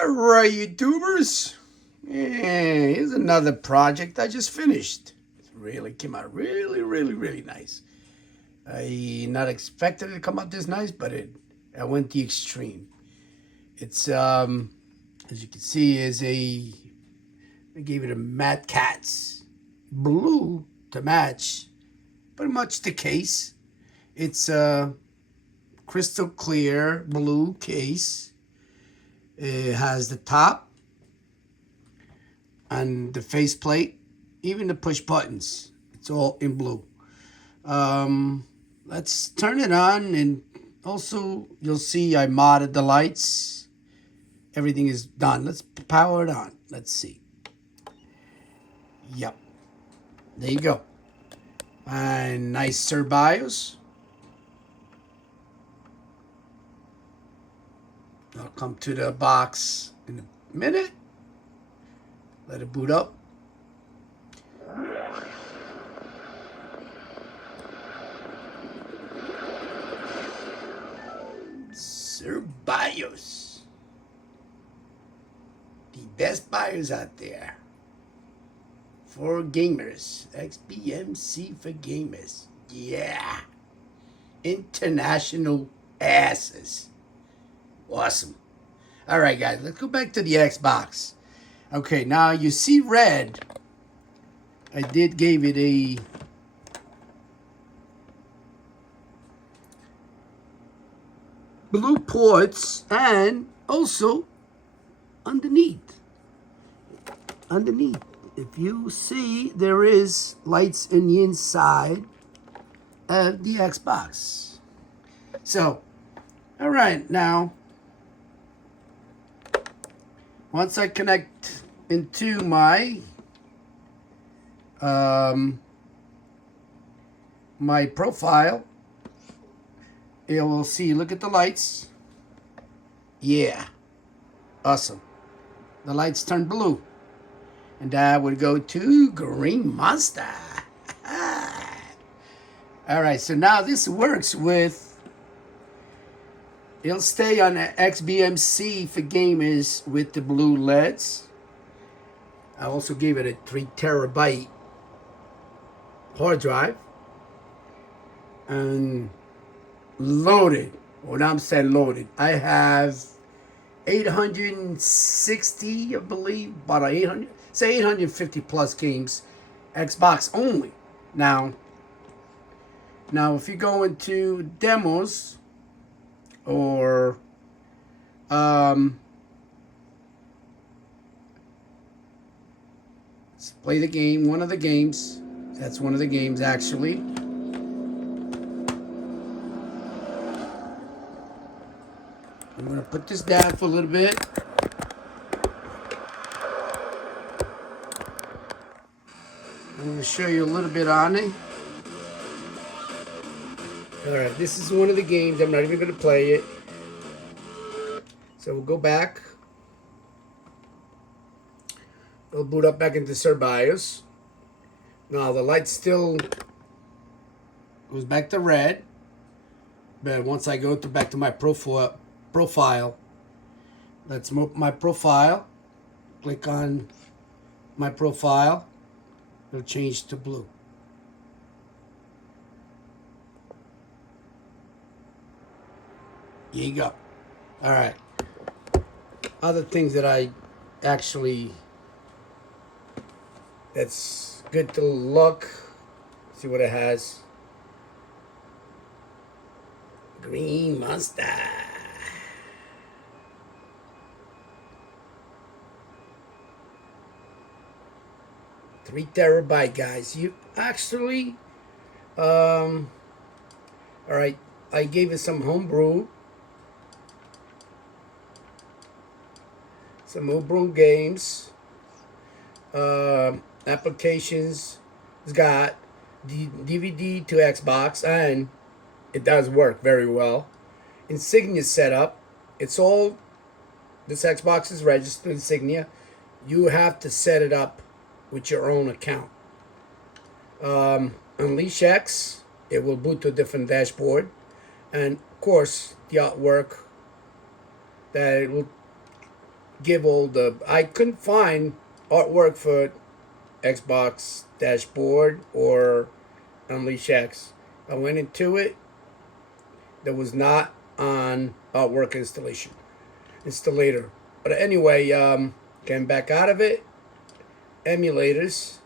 Alright, YouTubers. Yeah, here's another project I just finished. It really came out really nice. I not expected it to come out this nice, but I went the extreme. It's as you can see is I gave it a matte cats blue to match pretty much the case. It's a crystal clear blue case. It has the top and the faceplate, even the push buttons. It's all in blue. Let's turn it on, and also you'll see I modded the lights. Everything is done. Let's power it on. Let's see. Yep. There you go. And nice CERBIOS. I'll come to the box in a minute. Let it boot up. CERBIOS. The best buyers out there. For gamers. XBMC for gamers. Yeah. International asses. Awesome. Alright guys, let's go back to the Xbox. Okay, now you see red. I gave it a blue ports, and also underneath, if you see, there is lights in the inside of the Xbox. So, all right, now once I connect into my my profile, it will see, look at the lights. Yeah, awesome. The lights turn blue, and that would go to Green Monster. All right, so now this works with, it'll stay on the XBMC for gamers with the blue LEDs. I also gave it a 3 terabyte hard drive. And loaded. When I'm saying loaded, I have 860, I believe, about 850 plus games, Xbox only. Now if you go into demos or let's play the game, one of the games. That's one of the games actually. I'm going to put this down for a little bit. I'm going to show you a little bit on it. Alright, this is one of the games. I'm not even going to play it. So we'll go back. It'll boot up back into CERBIOS. Now the light still goes back to red. But once I go back to my profile, let's move my profile, click on my profile, it'll change to blue. Here you go. All right, other things that I actually, that's good to look, see what it has. Green Monster. 3 terabyte, guys. You actually, all right, I gave it some homebrew, games, applications. It's got DVD to Xbox, and it does work very well. Insignia setup. It's all, this Xbox is registered Insignia. You have to set it up with your own account. UnleashX, it will boot to a different dashboard. And of course, the artwork that it will give all the. I couldn't find artwork for Xbox dashboard or UnleashX. I went into it. That was not on artwork installator. But anyway, getting back out of it, emulators.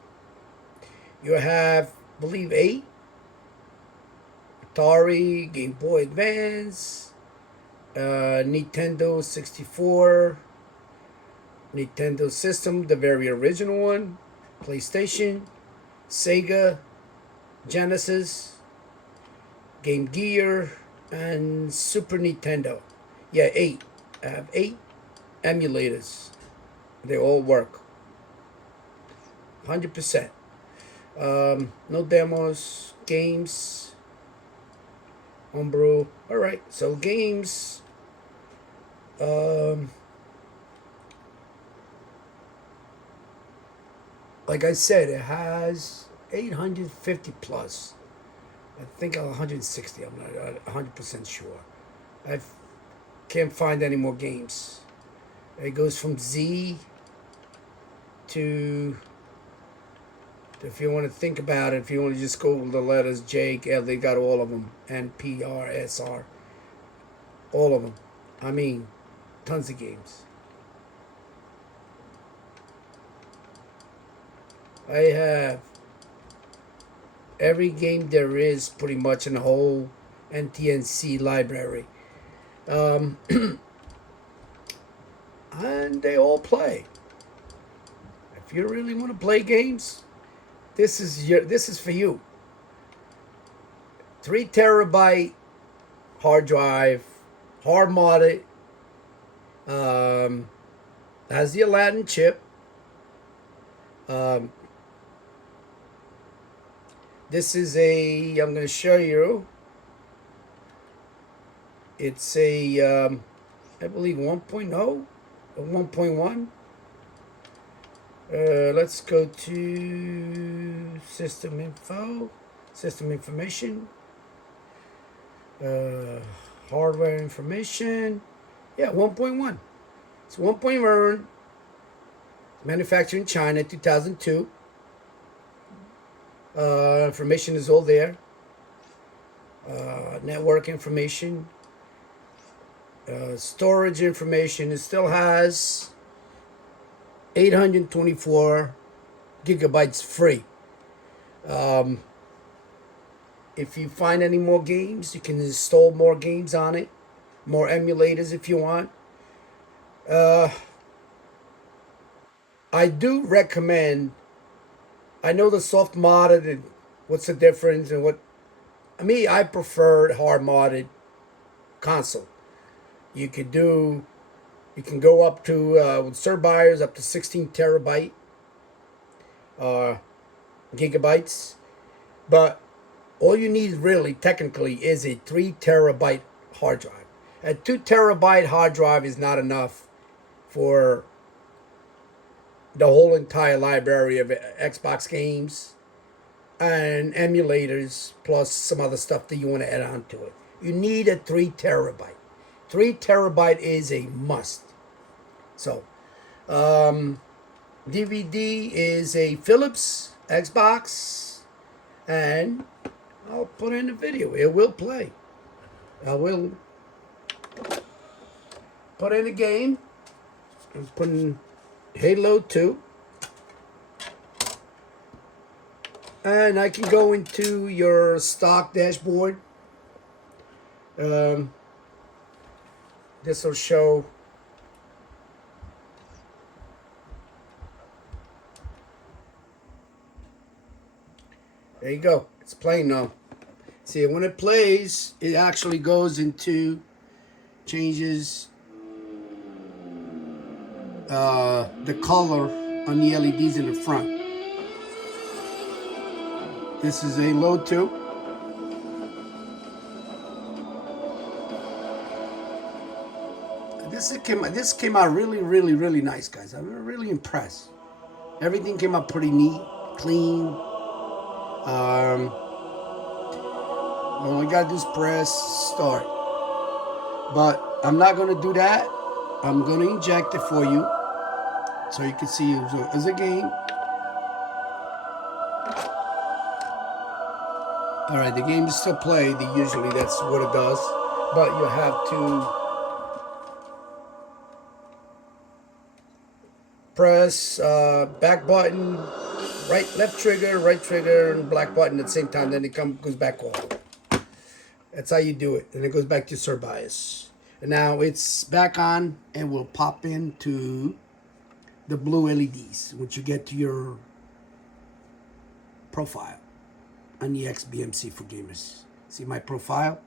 You have, I believe, 8. Atari, Game Boy Advance, Nintendo 64, Nintendo System, the very original one, PlayStation, Sega, Genesis, Game Gear, and Super Nintendo. Yeah, 8. I have 8 emulators. They all work. 100%. No demos, games, homebrew. All right, so games. Like I said, it has 850 plus. I think 160. I'm not 100% sure. I can't find any more games. It goes from Z to, if you want to think about it, if you want to just go with the letters J, L, they got all of them. N, P, R, S, R. All of them. I mean, tons of games. I have every game there is pretty much in the whole NTNC library. And they all play. If you really want to play games, this is for you. 3 terabyte hard drive, hard modded, has the Aladdin chip. This is I'm going to show you. It's a, I believe 1.0 or 1.1. Let's go to system information, hardware information. Yeah, 1.1. It's 1.1. Manufactured in China, 2002. Information is all there. Network information. Storage information. It still has 824 gigabytes free. If you find any more games, you can install more games on it. More emulators if you want. I do recommend. I know the soft modded and what's the difference and what. I prefer hard modded console. You can go up to with CERBIOS up to 16 terabyte gigabytes, but all you need really technically is a 3 terabyte hard drive. A 2 terabyte hard drive is not enough for the whole entire library of Xbox games and emulators, plus some other stuff that you want to add on to it. You need a 3 terabyte. 3 terabyte is a must. So, DVD is a Philips Xbox, and I'll put in a video. It will play. I will put in a game. I'm putting Halo 2. And I can go into your stock dashboard. This will show there you go. It's playing now. See, when it plays, it actually goes into changes the color on the LEDs in the front. This is a load 2. This came out really, really, really nice, guys. I'm really impressed. Everything came out pretty neat, clean. All we gotta do is press start. But I'm not gonna do that I'm gonna inject it for you so you can see it as a game. All right, the game is still played. Usually that's what it does, but you have to press back button, left trigger, and black button at the same time. Then it goes back off. That's how you do it, and it goes back to CERBIOS. And now it's back on, and will pop into the blue LEDs once you get to your profile. UnleashX BMC for gamers. See my profile?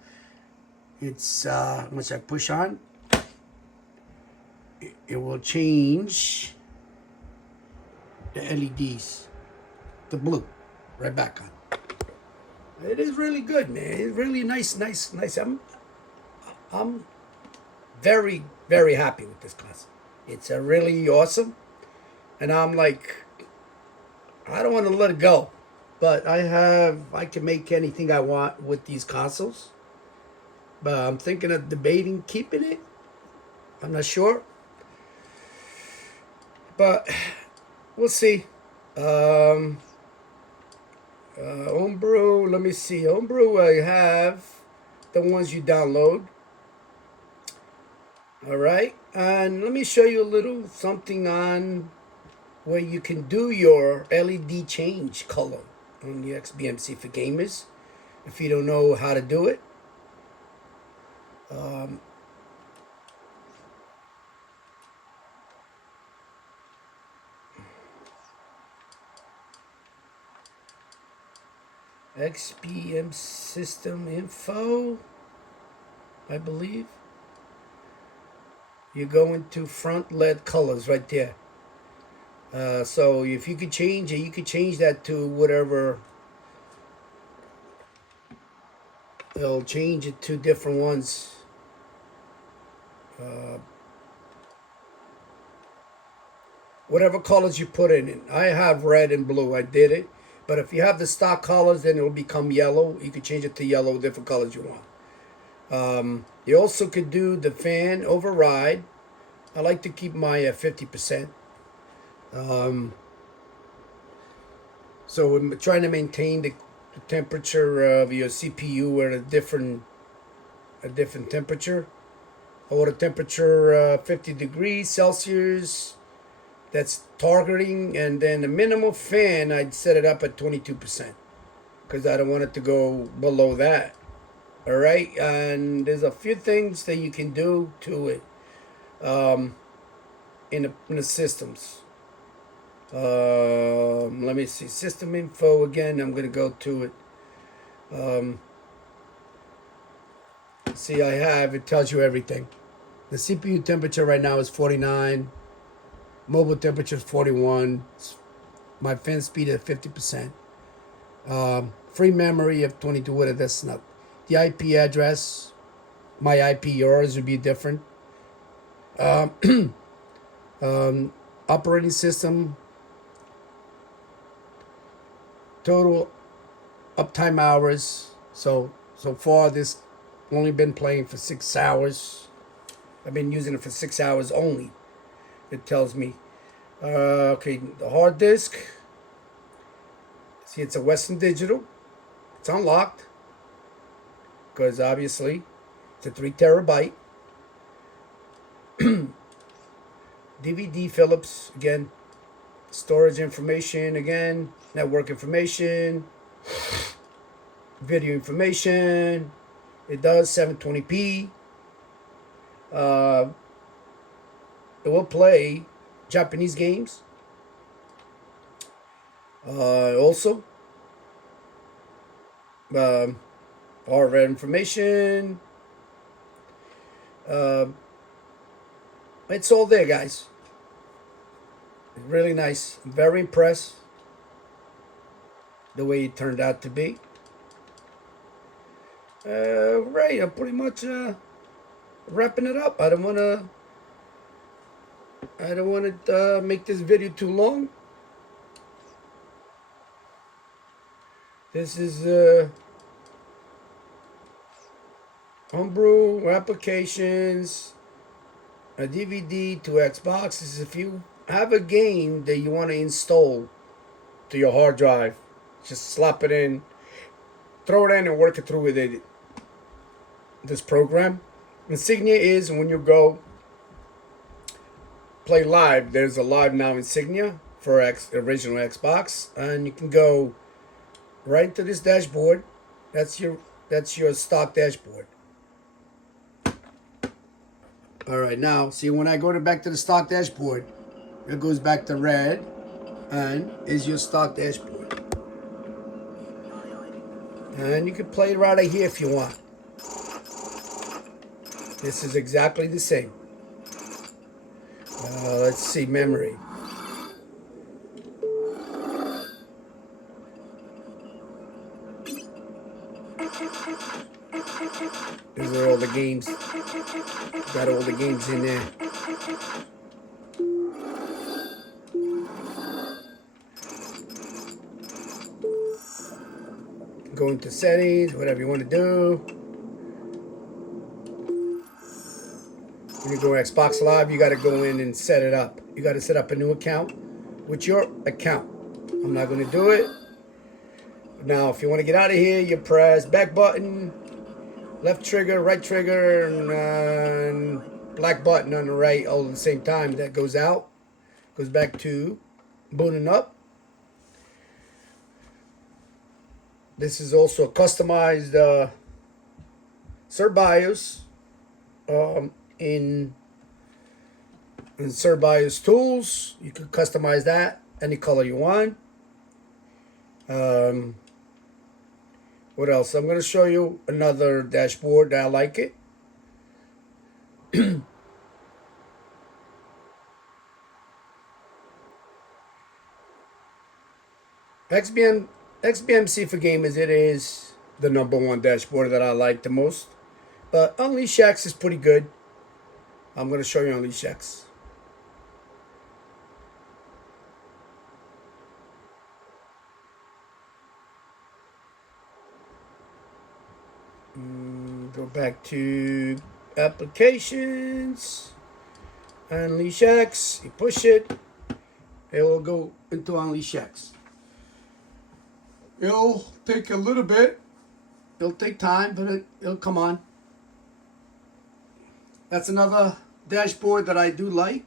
It's once I push on, it will change the LEDs to blue, right back on. It is really good, man. It's really nice. I'm very, very happy with this console. It's a really awesome, and I'm like, I don't want to let it go. But I can make anything I want with these consoles. But I'm thinking of debating keeping it. I'm not sure. But we'll see. Homebrew, let me see. Homebrew, I have the ones you download. All right. And let me show you a little something on where you can do your LED change color on the XBMC for gamers, if you don't know how to do it. XBM system info, I believe. You go into front LED colors right there. So if you could change it, you could change that to whatever. It'll change it to different ones. Whatever colors you put in it. I have red and blue. I did it. But if you have the stock colors, then it will become yellow. You can change it to yellow, different colors you want. You also could do the fan override. I like to keep my 50%. So I'm trying to maintain the temperature of your CPU at a different temperature. I want a temperature 50 degrees Celsius. That's targeting, and then the minimal fan, I'd set it up at 22% because I don't want it to go below that. All right, and there's a few things that you can do to it in the systems. Let me see, system info again. I'm gonna go to it. See, it tells you everything. The CPU temperature right now is 49. Mobile temperature is 41. My fan speed is 50%. Free memory of 22. What is that's not. The IP address, my IP, yours would be different. Operating system. Total uptime hours. So far this only been playing for 6 hours. I've been using it for 6 hours only. It tells me. Okay, the hard disk. See, it's a Western Digital. It's unlocked because obviously it's a 3 terabyte. DVD Phillips again. Storage information again. Network information. Video information. It does 720p. It will play Japanese games. Also, all red information. It's all there, guys. It's really nice. I'm very impressed the way it turned out to be. Right, I'm pretty much wrapping it up. I don't want to make this video too long. This is homebrew applications. a DVD to Xbox is if you have a game that you want to install to your hard drive. Just slap it in, throw it in, and work it through with it. This program. Insignia is when you go play live. There's a live now Insignia for original Xbox, and you can go right to this dashboard. That's your stock dashboard. All right, now see when I go back to the stock dashboard, it goes back to red, and is your stock dashboard. And you can play it right here if you want. This is exactly the same. Let's see, memory. These are all the games. Got all the games in there. Go into settings, whatever you want to do. When you go to Xbox Live, you got to go in and set it up. You got to set up a new account with your account. I'm not going to do it. Now, if you want to get out of here, you press back button, left trigger, right trigger, and black button on the right all at the same time. That goes out. Goes back to booting up. This is also a customized CERBIOS in CERBIOS tools. You can customize that any color you want. What else? I'm going to show you another dashboard that I like it. XBMC for gamers, it is the #1 dashboard that I like the most. But UnleashX is pretty good. I'm going to show you UnleashX. Go back to applications. UnleashX. You push it. It will go into UnleashX. It'll take a little bit. It'll take time, but it'll come on. That's another dashboard that I do like.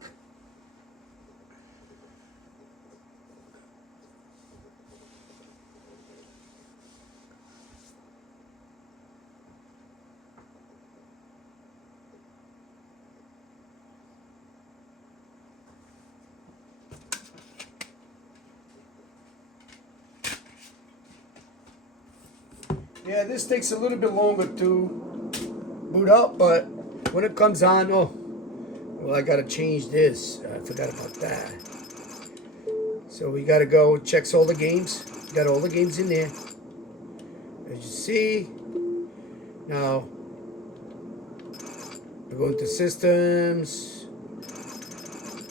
Yeah, this takes a little bit longer to boot up, but when it comes on, oh, well, I gotta change this. I forgot about that. So we gotta go, checks all the games. Got all the games in there. As you see, now we go into systems,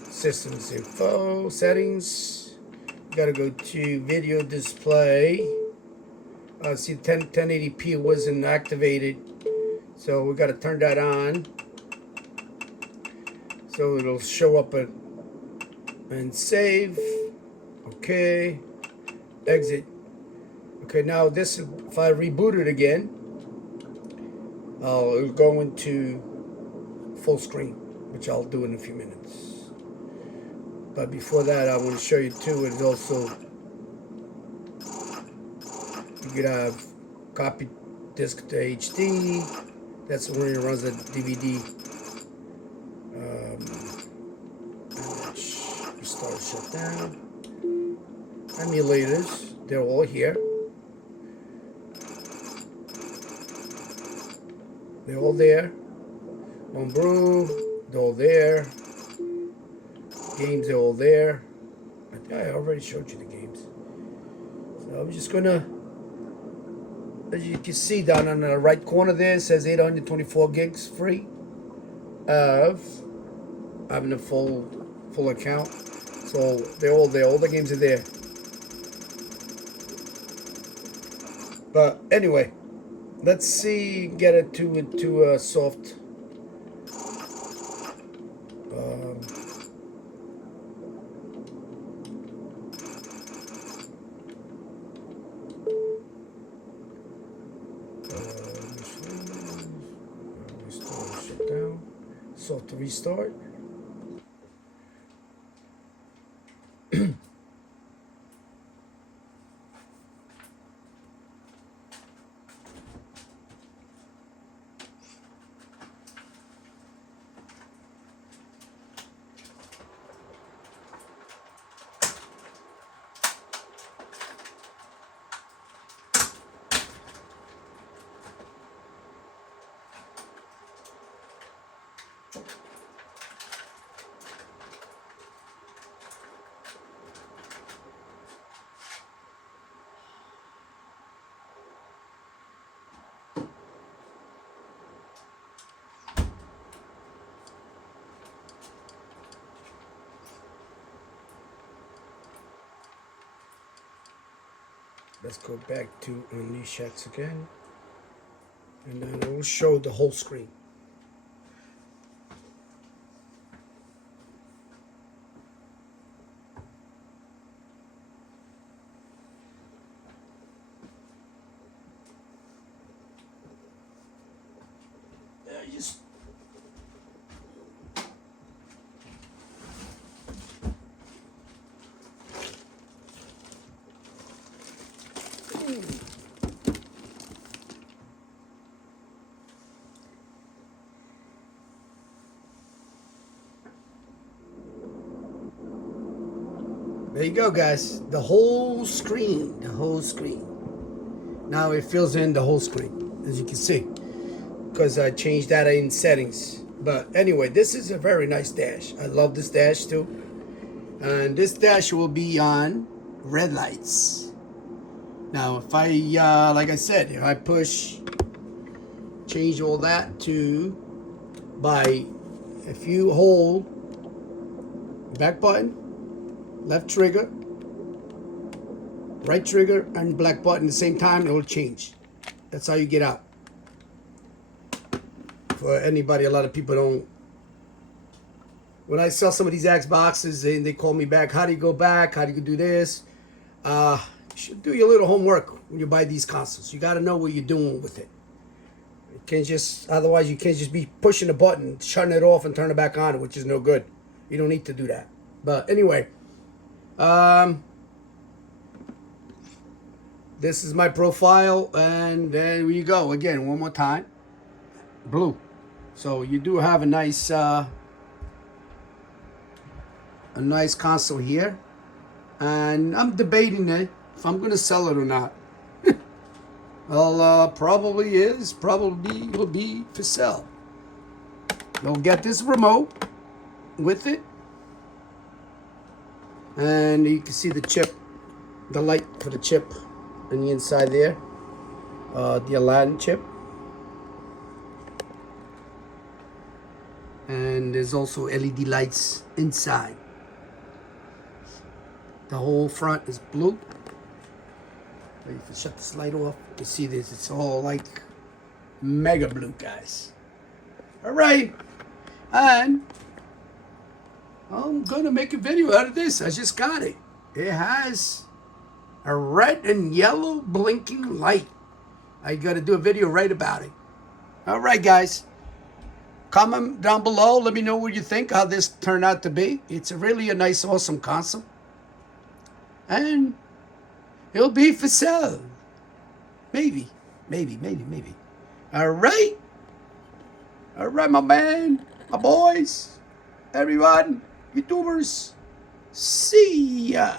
systems info, settings. You gotta go to video display. See, 1080p wasn't activated, so we got to turn that on. So it'll show up and save. Okay, exit. Okay, now this, if I reboot it again, it'll go into full screen, which I'll do in a few minutes. But before that, I want to show you too. It's also, you could have copy disk to HD. That's when it runs the DVD. Restart, shut down. Emulators, they're all here. They're all there. Homebrew, they're all there. Games, they're all there. I think I already showed you the games. So I'm just gonna, as you can see down on the right corner there, it says 824 gigs free of having a full account. So they're all there. All the games are there. But anyway, let's see, get it into a soft restart. Let's go back to UnleashX again, and then it will show the whole screen. There you go, guys. The whole screen. The whole screen. Now it fills in the whole screen, as you can see, because I changed that in settings. But anyway, this is a very nice dash. I love this dash too. And this dash will be on red lights. Now, if I, like I said, if I change all that to, if you hold back button, left trigger, right trigger, and black button at the same time, it will change. That's how you get out. For anybody, a lot of people don't. When I sell some of these Xboxes, they call me back. How do you go back? How do you do this? You should do your little homework when you buy these consoles. You got to know what you're doing with it. You can't just, otherwise you can't just be pushing a button, shutting it off and turn it back on, which is no good. You don't need to do that. But anyway, this is my profile, and there you go. Again, one more time, blue. So you do have a nice console here, and I'm debating if I'm gonna sell it or not. Well, probably will be for sale. You'll get this remote with it, and you can see the chip, the light for the chip on the inside there, the Aladdin chip. And there's also LED lights inside. The whole front is blue. If you shut this light off, you see this. It's all like mega blue, guys. All right, and I'm gonna make a video out of this. I just got it. It has a red and yellow blinking light. I gotta do a video right about it. All right, guys. Comment down below. Let me know what you think, how this turned out to be. It's really a nice, awesome console. And it'll be for sale. Maybe. All right, my man, my boys, everyone, YouTubers. See ya.